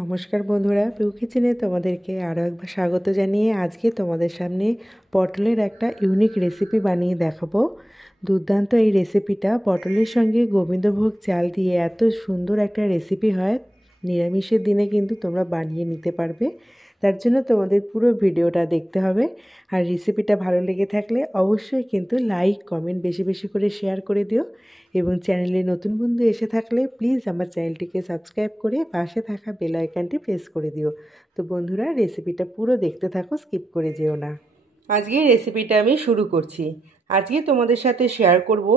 নমস্কার বন্ধুরা, পিউ কিচেনে তোমাদেরকে আরও একবার স্বাগত জানিয়ে আজকে তোমাদের সামনে পটলের একটা ইউনিক রেসিপি বানিয়ে দেখাবো। দুর্দান্ত এই রেসিপিটা পটলের সঙ্গে গোবিন্দভোগ চাল দিয়ে এত সুন্দর একটা রেসিপি হয়, নিরামিষের দিনে কিন্তু তোমরা বানিয়ে নিতে পারবে। তার জন্য তোমাদের পুরো ভিডিওটা দেখতে হবে। আর রেসিপিটা ভালো লেগে থাকলে অবশ্যই কিন্তু লাইক কমেন্ট বেশি বেশি করে শেয়ার করে দিও। এবং চ্যানেলে নতুন বন্ধু এসে থাকলে প্লিজ আমার চ্যানেলটিকে সাবস্ক্রাইব করে পাশে থাকা বেল আইকনটি প্রেস করে দিও। তো বন্ধুরা, রেসিপিটা পুরো দেখতে থাকো, স্কিপ করে যেও না। আজকে রেসিপিটা আমি শুরু করছি। আজকে তোমাদের সাথে শেয়ার করব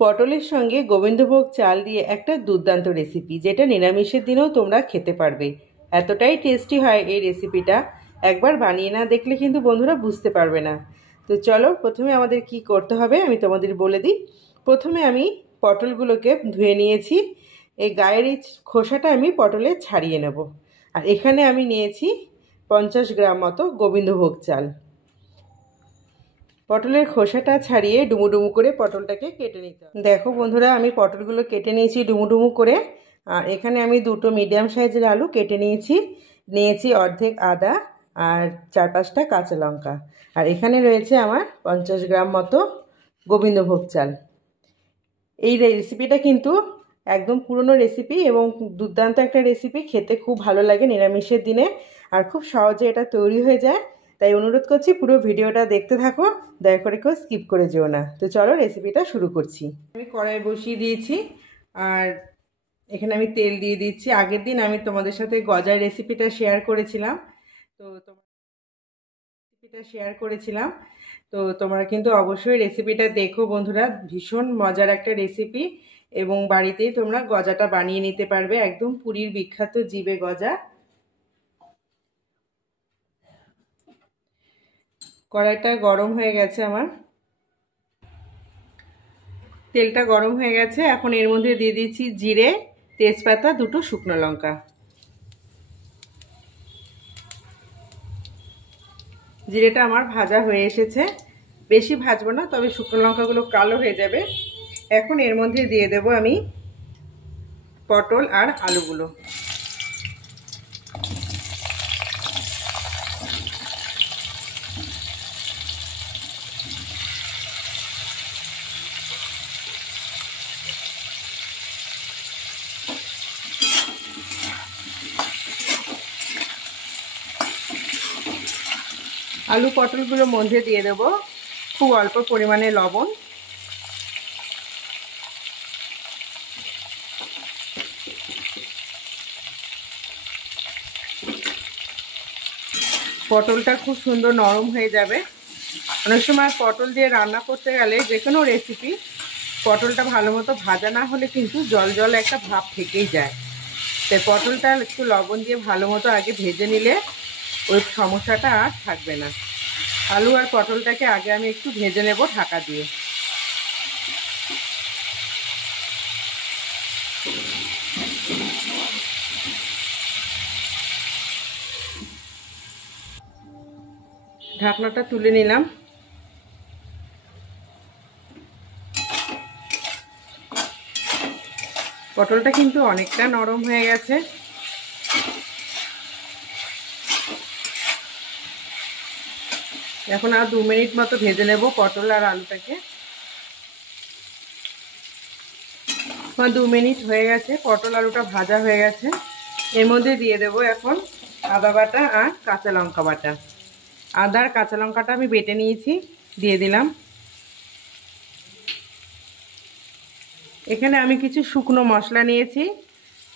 পটলের সঙ্গে গোবিন্দভোগ চাল দিয়ে একটা দুর্দান্ত রেসিপি, যেটা নিরামিষের দিনেও তোমরা খেতে পারবে। এতটাই টেস্টি হয় এই রেসিপিটা, একবার বানিয়ে না দেখলে কিন্তু বন্ধুরা বুঝতে পারবে না। তো চলো, প্রথমে আমাদের কি করতে হবে আমি তোমাদের বলে দিই। প্রথমে আমি পটলগুলোকে ধুয়ে নিয়েছি। এই গায়ের এই খোসাটা আমি পটলে ছাড়িয়ে নেব। আর এখানে আমি নিয়েছি 50 গ্রাম মতো গোবিন্দভোগ চাল। পটলের খোসাটা ছাড়িয়ে ডুমু ডুমু করে পটলটাকে কেটে নিতে হবে। দেখো বন্ধুরা, আমি পটলগুলো কেটে নিয়েছি ডুমু ডুমু করে। আর এখানে আমি দুটো মিডিয়াম সাইজের আলু কেটে নিয়েছি অর্ধেক আদা আর 4-5টা কাঁচা লঙ্কা। আর এখানে রয়েছে আমার 50 গ্রাম মতো গোবিন্দভোগ চাল। এই রেসিপিটা কিন্তু একদম পুরনো রেসিপি এবং দুর্দান্ত একটা রেসিপি, খেতে খুব ভালো লাগে নিরামিষের দিনে, আর খুব সহজে এটা তৈরি হয়ে যায়। তাই অনুরোধ করছি পুরো ভিডিওটা দেখতে থাকো, দয়া করে কেউ স্কিপ করে যেও না। তো চলো রেসিপিটা শুরু করছি। আমি কড়াই বসিয়ে দিয়েছি আর এখানে আমি তেল দিয়ে দিচ্ছি। আগের দিন আমি তোমাদের সাথে গজার রেসিপিটা শেয়ার করেছিলাম, তো তোমরা কিন্তু অবশ্যই রেসিপিটা দেখো বন্ধুরা। ভীষণ মজার একটা রেসিপি এবং বাড়িতেই তোমরা গজাটা বানিয়ে নিতে পারবে, একদম পুরীর বিখ্যাত জিবে গজা। কড়াইটা গরম হয়ে গেছে আমার, তেলটা গরম হয়ে গেছে। এখন এর মধ্যে দিয়ে দিচ্ছি জিরে, তেজপাতা, দুটো শুকনো লঙ্কা। জিরেটা আমার ভাজা হয়ে এসেছে, বেশি ভাজবো না, তবে শুকনো লঙ্কাগুলো কালো হয়ে যাবে। এখন এর মধ্যে দিয়ে দেব আমি পটল আর আলুগুলো। আলু পটলগুলো মধ্যে দিয়ে দেব খুব অল্প পরিমাণে লবণ। পটলটা খুব সুন্দর নরম হয়ে যাবে। অনেক সময় পটল দিয়ে রান্না করতে গেলে যে কোনো রেসিপি পটলটা ভালো মতো ভাজা না হলে কিন্তু জল জল একটা ভাব থেকেই যায়। তাই পটলটা একটু লবণ দিয়ে ভালো মতো আগে ভেজে নিলে ওই সমস্যাটা আর থাকবে না। আলু আর পটলটাকে আগে আমি একটু ভেজে নেব ঢাকা দিয়ে। ঢাকনাটা তুলে নিলাম। পটলটা কিন্তু অনেকটা নরম হয়ে গেছে। এখন আর 2 মিনিট মতো ভেজে নেব পটল আর আলুটাকে। 2 মিনিট হয়ে গেছে, পটল আলুটা ভাজা হয়ে গেছে। এর মধ্যে দিয়ে দেব এখন আদা বাটা আর কাঁচা লঙ্কা বাটা। আদা আর কাঁচা লঙ্কাটা আমি বেটে নিয়েছি, দিয়ে দিলাম। এখানে আমি কিছু শুকনো মশলা নিয়েছি।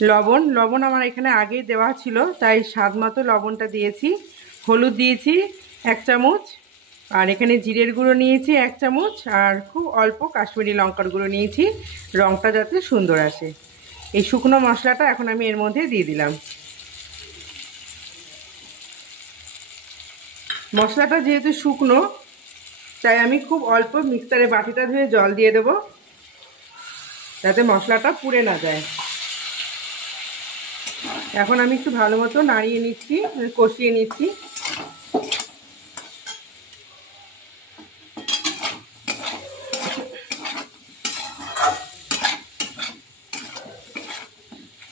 লবণ আমার এখানে আগেই দেওয়া ছিল, তাই স্বাদ মতো লবণটা দিয়েছি। হলুদ দিয়েছি 1 চামচ, আর এখানে জিরের গুঁড়ো নিয়েছি 1 চামচ, আর খুব অল্প কাশ্মীরি লঙ্কার গুঁড়ো নিয়েছি, রঙটা যাতে সুন্দর আসে। এই শুকনো মশলাটা এখন আমি এর মধ্যে দিয়ে দিলাম। মশলাটা যেহেতু শুকনো, তাই আমি খুব অল্প মিক্সারে বাটিটা ধুয়ে জল দিয়ে দেবো, যাতে মশলাটা পুড়ে না যায়। এখন আমি একটু ভালো মতো নাড়িয়ে নিচ্ছি, কষিয়ে নিচ্ছি।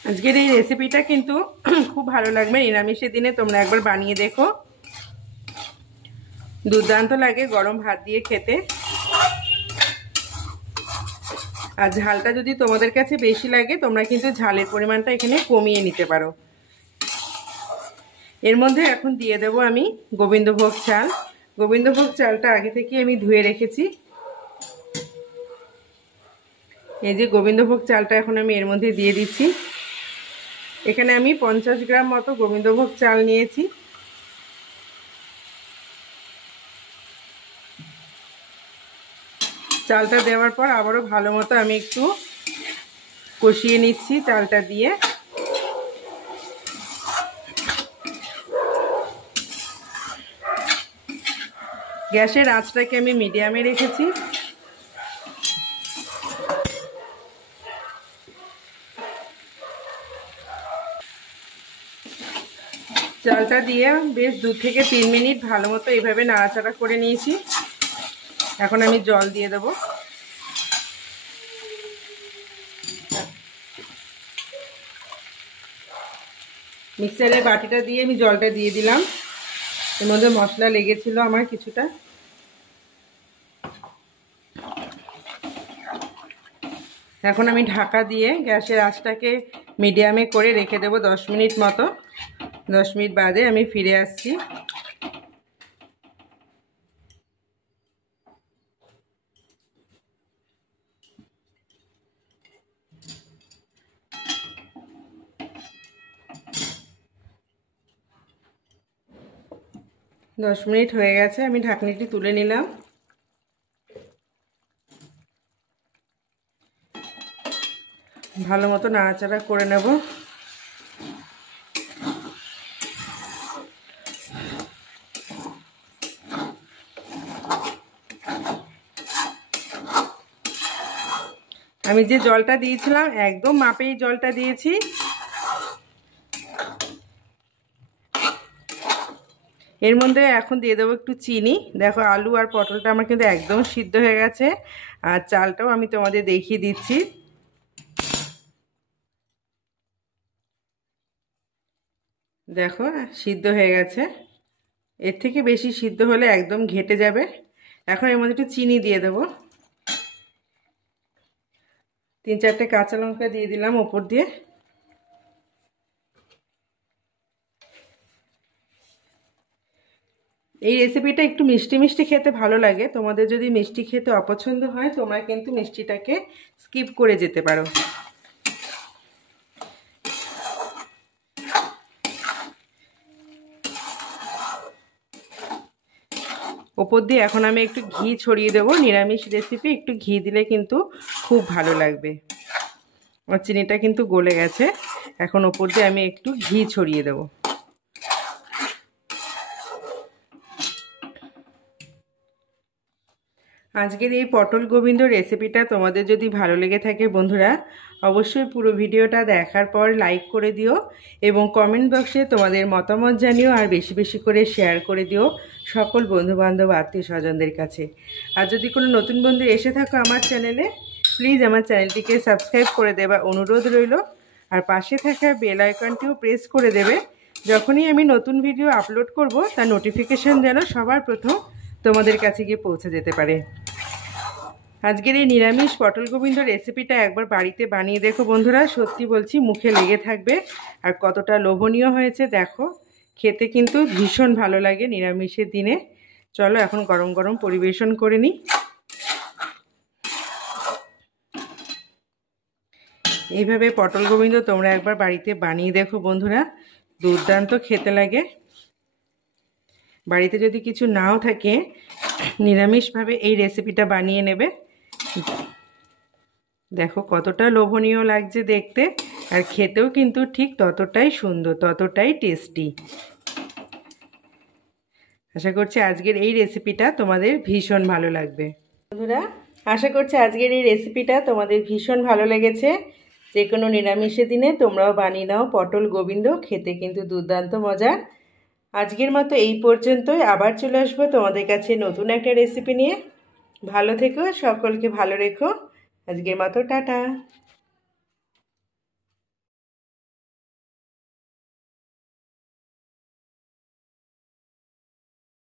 আজকের এই রেসিপিটা কিন্তু খুব ভালো লাগবে, নিরামিষের দিনে তোমরা একবার বানিয়ে দেখো, দুর্দান্ত লাগে গরম ভাত দিয়ে খেতে। আর ঝালটা যদি তোমাদের কাছে বেশি লাগে তোমরা কিন্তু ঝালের পরিমাণটা এখানে কমিয়ে নিতে পারো। এর মধ্যে এখন দিয়ে দেব আমি গোবিন্দভোগ চাল। গোবিন্দভোগ চালটা আগে থেকে আমি ধুয়ে রেখেছি। এই যে গোবিন্দভোগ চালটা এখন আমি এর মধ্যে দিয়ে দিচ্ছি। এখানে আমি 50 গ্রাম মতো গোবিন্দভোগ চাল নিয়েছি। চালটা দেওয়ার পর আবারও ভালো মতো আমি একটু কষিয়ে নিচ্ছি চালটা দিয়ে। গ্যাসের আঁচটাকে আমি মিডিয়ামে রেখেছি। চালটা দিয়ে বেশ 2 থেকে 3 মিনিট ভালো মতো এইভাবে নাড়াচাড়া করে নিয়েছি। এখন আমি জল দিয়ে দেব। মিক্সারের বাটিটা দিয়ে আমি জলটা দিয়ে দিলাম। এর মধ্যে মশলা লেগেছিল আমার কিছুটা। এখন আমি ঢাকা দিয়ে গ্যাসের আঁচটাকে মিডিয়ামে করে রেখে দেব 10 মিনিট মতো। 10 মিনিট বাদে আমি ফিরে আসছি। দশ মিনিট হয়ে গেছে, আমি ঢাকনিটি তুলে নিলাম। ভালো মতো নাড়াচাড়া করে নেব। আমি যে জলটা দিয়েছিলাম একদম মাপেই জলটা দিয়েছি। এর মধ্যে এখন দিয়ে দেবো একটু চিনি। দেখো আলু আর পটলটা আমার কিন্তু একদম সিদ্ধ হয়ে গেছে, আর চালটাও আমি তোমাদের দেখিয়ে দিচ্ছি। দেখো সিদ্ধ হয়ে গেছে। এর থেকে বেশি সিদ্ধ হলে একদম ঘেটে যাবে। এখন এর মধ্যে একটু চিনি দিয়ে দেবো। 3-4টে কাঁচা লঙ্কা দিয়ে দিলাম ওপর দিয়ে। এই রেসিপিটা একটু মিষ্টি মিষ্টি খেতে ভালো লাগে। তোমাদের যদি মিষ্টি খেতে অপছন্দ হয় তোমরা কিন্তু মিষ্টিটাকে স্কিপ করে যেতে পারো। ওপর দিয়ে এখন আমি একটু ঘি ছড়িয়ে দেবো। নিরামিষ রেসিপি একটু ঘি দিলে কিন্তু খুব ভালো লাগবে। আমার চিনিটা কিন্তু গলে গেছে। এখন ওপর দিয়ে আমি একটু ঘি ছড়িয়ে দেবো। আজকের এই পটল গোবিন্দ রেসিপিটা তোমাদের যদি ভালো লেগে থাকে বন্ধুরা, অবশ্যই পুরো ভিডিওটা দেখার পর লাইক করে দিও এবং কমেন্ট বক্সে তোমাদের মতামত জানিও, আর বেশি বেশি করে শেয়ার করে দিও সকল বন্ধুবান্ধব আত্মীয় স্বজনদের কাছে। আর যদি কোনো নতুন বন্ধু এসে থাকো আমার চ্যানেলে, প্লিজ আমার চ্যানেলটিকে সাবস্ক্রাইব করে দেবার অনুরোধ রইল। আর পাশে থাকা বেল আইকনটিও প্রেস করে দেবে। যখনই আমি নতুন ভিডিও আপলোড করব তার নোটিফিকেশান যেন সবার প্রথম তোমাদের কাছে গিয়ে পৌঁছে যেতে পারে। আজকের এই নিরামিষ পটল গোবিন্দ রেসিপিটা একবার বাড়িতে বানিয়ে দেখো বন্ধুরা, সত্যি বলছি মুখে লেগে থাকবে। আর কতটা লোভনীয় হয়েছে দেখো, খেতে কিন্তু ভীষণ ভালো লাগে নিরামিষের দিনে। চলো এখন গরম গরম পরিবেশন করে নিই। এইভাবে পটল গোবিন্দ তোমরা একবার বাড়িতে বানিয়ে দেখো বন্ধুরা, দুর্দান্ত খেতে লাগে। বাড়িতে যদি কিছু নাও থাকে নিরামিষভাবে এই রেসিপিটা বানিয়ে নেবে। দেখো কতটা লোভনীয় লাগছে দেখতে, আর খেতেও কিন্তু ঠিক ততটাই সুন্দর, ততটাই টেস্টি। আশা করছি আজকের এই রেসিপিটা তোমাদের ভীষণ ভালো লাগবে বন্ধুরা। আশা করছি আজকের এই রেসিপিটা তোমাদের ভীষণ ভালো লেগেছে। যে কোনো নিরামিষের দিনে তোমরাও বানিয়ে নাও পটল গোবিন্দ, খেতে কিন্তু দুর্দান্ত মজার। আজকের মতো এই পর্যন্তই। আবার চলে আসবো তোমাদের কাছে নতুন একটা রেসিপি নিয়ে। ভালো থেকো, সকলকে ভালো রেখো। আজকের মতো টাটা।